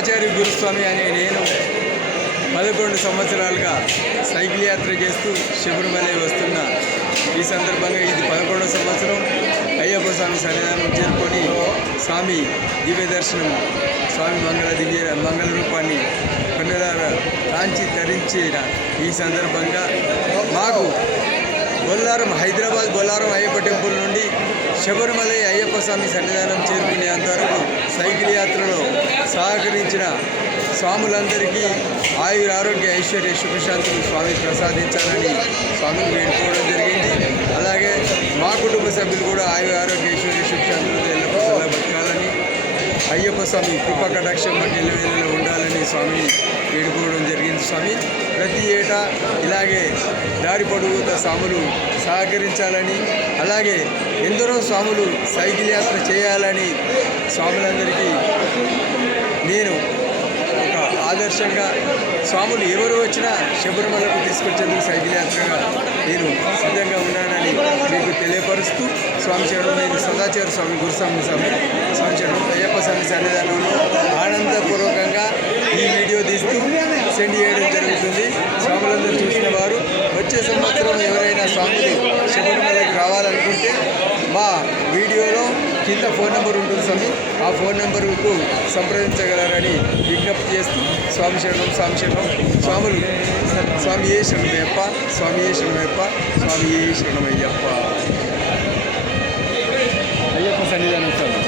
సదాచారి గురుస్వామి అనే నేను 11 సంవత్సరాలుగా సైకిల్ యాత్ర చేస్తూ శబరిమల వస్తున్న ఈ సందర్భంగా ఇది 11వ సంవత్సరం అయ్యప్ప స్వామి సన్నిధానం చేరుకొని స్వామి దివ్య దర్శనం స్వామి మంగళ రూపాన్ని కన్నులారా కాంచి తరించిన ఈ సందర్భంగా మాకు హైదరాబాద్ బొల్లారం అయ్యప్ప టెంపుల్ నుండి శబరిమల అయ్యప్ప స్వామి సన్నిధానం చేరుకునేంతవరకు సైకిల్ యాత్రలో సహకరించిన స్వాములందరికీ ఆయుర ఆరోగ్య ఐశ్వర్య సుఖశాంతులు స్వామి ప్రసాదించాలని స్వామిని వేడుకోవడం జరిగింది. అలాగే మా కుటుంబ సభ్యులు కూడా ఆయుర ఆరోగ్య ఐశ్వర్య సుఖశాంతులతో ఎల్లప్పుడూ బతకాలని అయ్యప్ప స్వామి కృపా కటాక్షం మాకు ఎల్లవేళలో ఉండాలని స్వామిని వేడుకోవడం జరిగింది. స్వామి ప్రతి ఏటా ఇలాగే దారి పొడుగుతా స్వాములు సహకరించాలని, అలాగే ఎందరో స్వాములు సైకిల్ యాత్ర చేయాలని స్వాములందరికీ నేను ఒక ఆదర్శంగా స్వాములు ఎవరు వచ్చినా శబరిమలకు తీసుకొచ్చేందుకు సైకిల్ యాత్రగా నేను సిద్ధంగా ఉన్నానని మీకు తెలియపరుస్తూ స్వామి చరణం నేను సదాచార స్వామి గురుస్వామి స్వామి చరణం అయ్యప్ప స్వామి సన్నిధానంలో ఆనందపూర్వకంగా ఈ వీడియో తీస్తూ సెండ్ చేయడం జరుగుతుంది. స్వాములందరూ చూసిన వారు వచ్చే సంవత్సరం ఎవరైనా స్వాములు శబరిమలకి రావాలనుకుంటే మా వీడియోలో కింద ఫోన్ నెంబర్ ఉంటుంది స్వామి, ఆ ఫోన్ నెంబర్కు సంప్రదించగలరని విజ్ఞప్తి చేస్తూ స్వామి శరణం స్వాములు స్వామియే శరణమయ్యప్ప, స్వామియే శరణమయ్యప్ప, స్వామియే శరణమయ్యప్ప. అయ్యప్ప సన్నిధానం స్వామి.